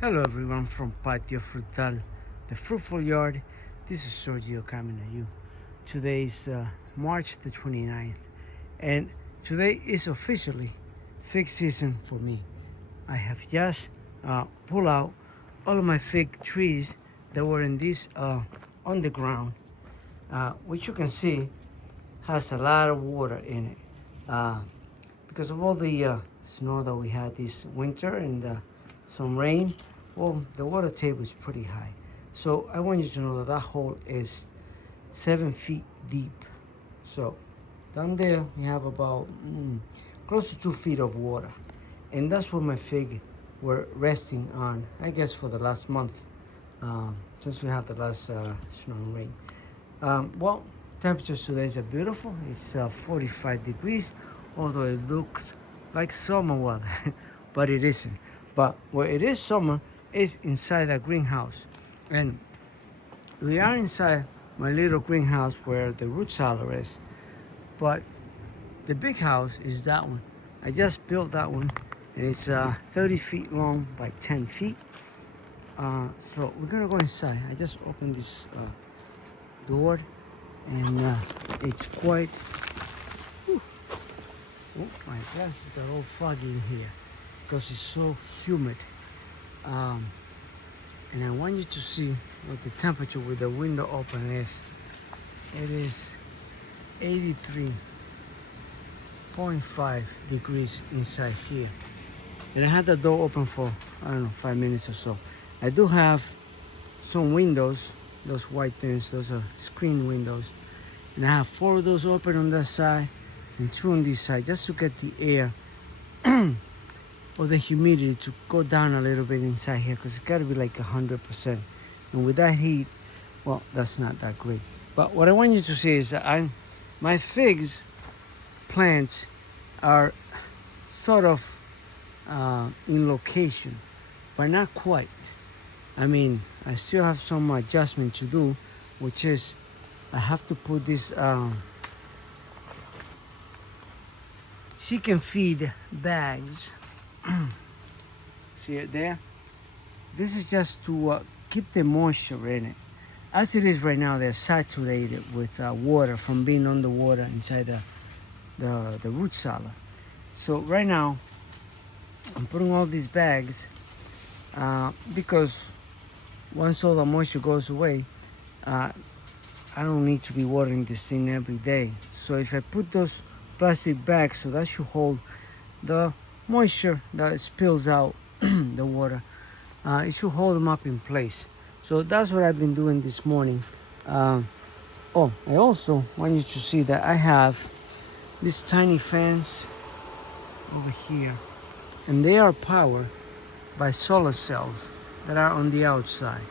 Hello everyone from Patio Frutal, the fruitful yard. This is Sergio coming to you. Today is March the 29th, and today is officially fig season for me. I have just pulled out all of my fig trees that were in this underground, which you can see has a lot of water in it because of all the snow that we had this winter and some rain. Well, the water table is pretty high, so I want you to know that that hole is 7 feet deep. So down there we have about close to 2 feet of water, and that's what my fig were resting on, I guess, for the last month, since we have the last snow and rain. Well, temperatures today are beautiful. It's 45 degrees, although it looks like summer weather, but it isn't. But where it is summer is inside a greenhouse, and we are inside my little greenhouse where the root cellar is. But the big house is that one. I just built that one, and it's 30 feet long by 10 feet. So we're gonna go inside. I just opened this door, and it's quite. Whew, oh, my glasses got all foggy in here because it's so humid. And I want you to see what the temperature with the window open is. It is 83.5 degrees inside here. And I had the door open for, I don't know, 5 minutes or so. I do have some windows, those white things, those are screen windows. And I have 4 of those open on that side and 2 on this side, just to get the air or the humidity to go down a little bit inside here, because it's got to be like 100%. And with that heat, well, that's not that great. But what I want you to see is that my figs plants are sort of in location, but not quite. I mean, I still have some adjustment to do, which is I have to put this chicken feed bags. See it there? This is just to keep the moisture in it. As it is right now, they're saturated with water from being underwater inside the root cellar. So right now, I'm putting all these bags because once all the moisture goes away, I don't need to be watering this thing every day. So if I put those plastic bags, so that should hold the moisture that spills out the water, it should hold them up in place. So that's what I've been doing this morning. Oh, I also want you to see that I have these tiny fans over here, and they are powered by solar cells that are on the outside.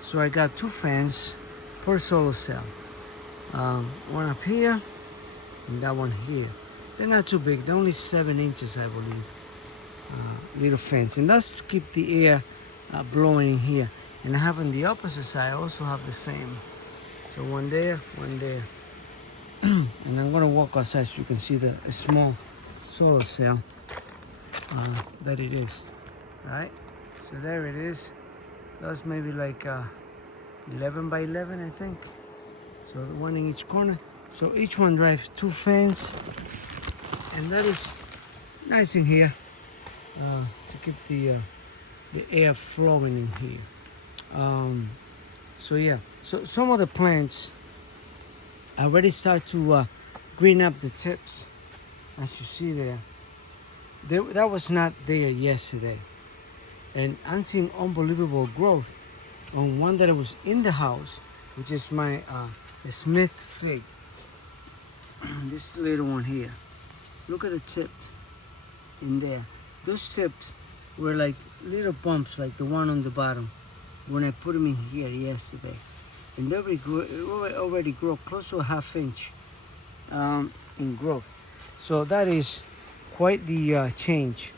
So I got 2 fans per solar cell, one up here and that one here. They're not too big, they're only 7 inches, I believe. Little fans, and that's to keep the air blowing in here. And I have on the opposite side, I also have the same. So one there, one there. And I'm gonna walk outside so you can see the small solar cell that it is. Right? So there it is. That's maybe like 11 by 11, I think. So the one in each corner. So each one drives 2 fans, and that is nice in here to keep the air flowing in here. So yeah, so some of the plants already start to green up the tips, as you see there. That was not there yesterday, and I'm seeing unbelievable growth on one that was in the house, which is my Smith fig. This little one here. Look at the tips in there. Those tips were like little bumps, like the one on the bottom, when I put them in here yesterday. And they already grew close to a ½ inch in growth. So that is quite the change.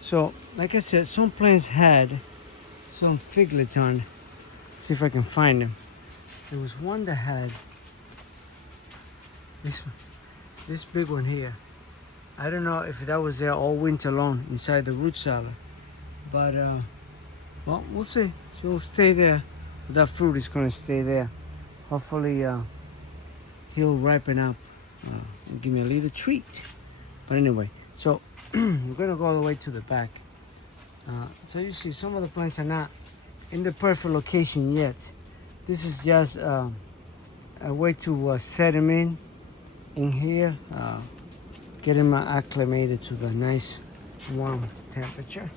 So, like I said, some plants had some figlets on. See if I can find them. There was one that had this big one here. I don't know if that was there all winter long inside the root cellar, but Well, we'll see. She'll stay there. That fruit is gonna stay there. Hopefully, he'll ripen up and give me a little treat. But anyway, so we're gonna go all the way to the back. So you see, some of the plants are not in the perfect location yet. This is just a way to set them in here, get them acclimated to the nice warm temperature.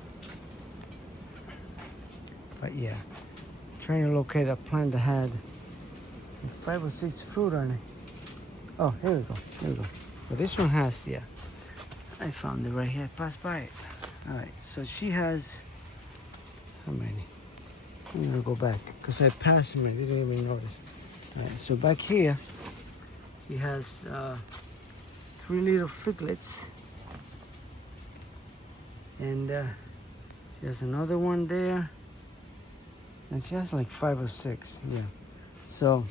But yeah, trying to locate a plant that had 5 or 6 fruit on it. Oh, here we go, here we go. But this one has, yeah, I found it right here, pass by it. All right, so she has, how many? I'm gonna go back, because I passed them, I didn't even notice. All right, so back here, she has 3 little figlets. And she has another one there. And she has like 5 or 6, yeah. So,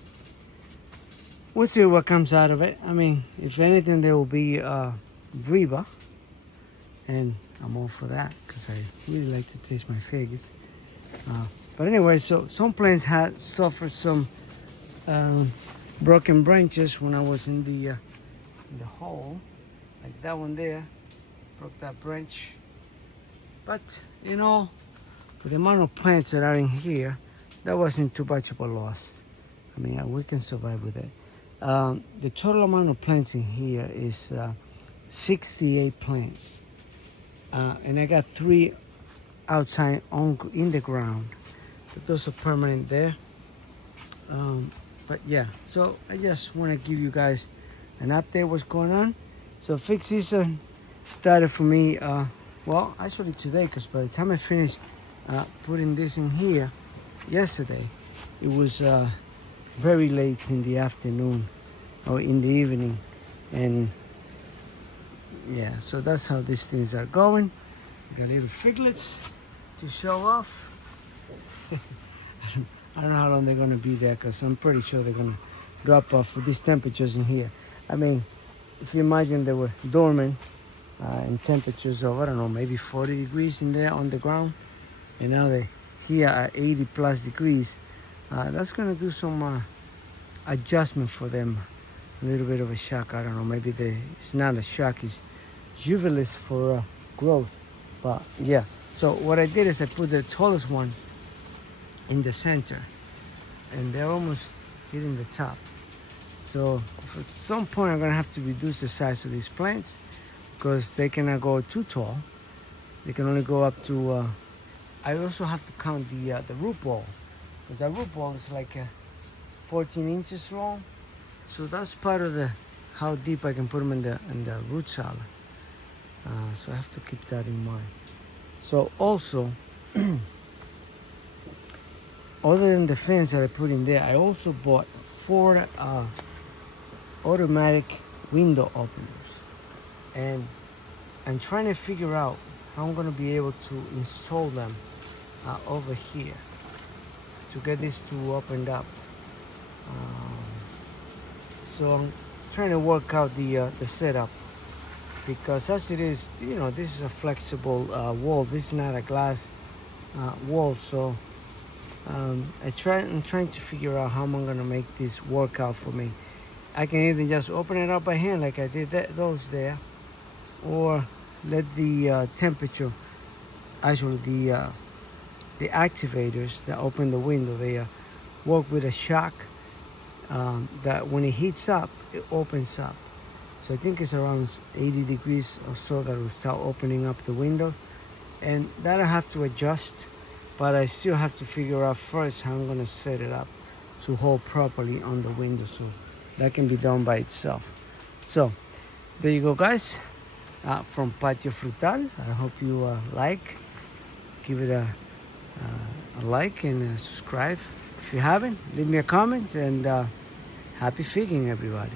we'll see what comes out of it. I mean, if anything, there will be Reba. And I'm all for that, because I really like to taste my figs. But anyway, so some plants had suffered some broken branches when I was in the hole. Like that one there, broke that branch. But, you know, for the amount of plants that are in here, that wasn't too much of a loss. I mean, we can survive with it. The total amount of plants in here is 68 plants. And I got 3 outside in the ground. But those are permanent there. But yeah, so I just want to give you guys an update what's going on. So fig season started for me, well, actually today, because by the time I finished putting this in here yesterday, it was very late in the afternoon or in the evening. And yeah, so that's how these things are going. Got little figlets to show off. I don't know how long they're gonna be there, because I'm pretty sure they're gonna drop off with these temperatures in here. I mean, if you imagine they were dormant in temperatures of, I don't know, maybe 40 degrees in there on the ground, and now they here at 80 plus degrees, that's gonna do some adjustment for them. A little bit of a shock, I don't know, maybe it's not a shock, it's jubilous for growth. But yeah, so what I did is I put the tallest one in the center, and they're almost hitting the top. So for some point I'm gonna have to reduce the size of these plants, because they cannot go too tall. They can only go up to, I also have to count the root ball, because that root ball is like 14 inches long. So that's part of how deep I can put them in the root cellar. So I have to keep that in mind. So also, other than the fence that I put in there, I also bought 4 automatic window openers. And I'm trying to figure out how I'm gonna be able to install them over here to get this to open up. So I'm trying to work out the setup, because as it is, you know, this is a flexible wall. This is not a glass wall, so I'm trying to figure out how I'm gonna make this work out for me. I can either just open it up by hand like I did those there, or let the temperature, actually the activators that open the window, they work with a shock that when it heats up, it opens up. So I think it's around 80 degrees or so that will start opening up the window, and that I have to adjust. But I still have to figure out first how I'm gonna set it up to hold properly on the window, so that can be done by itself. So there you go, guys, from Patio Frutal. I hope you give it a like and subscribe if you haven't. Leave me a comment, and happy figging, everybody.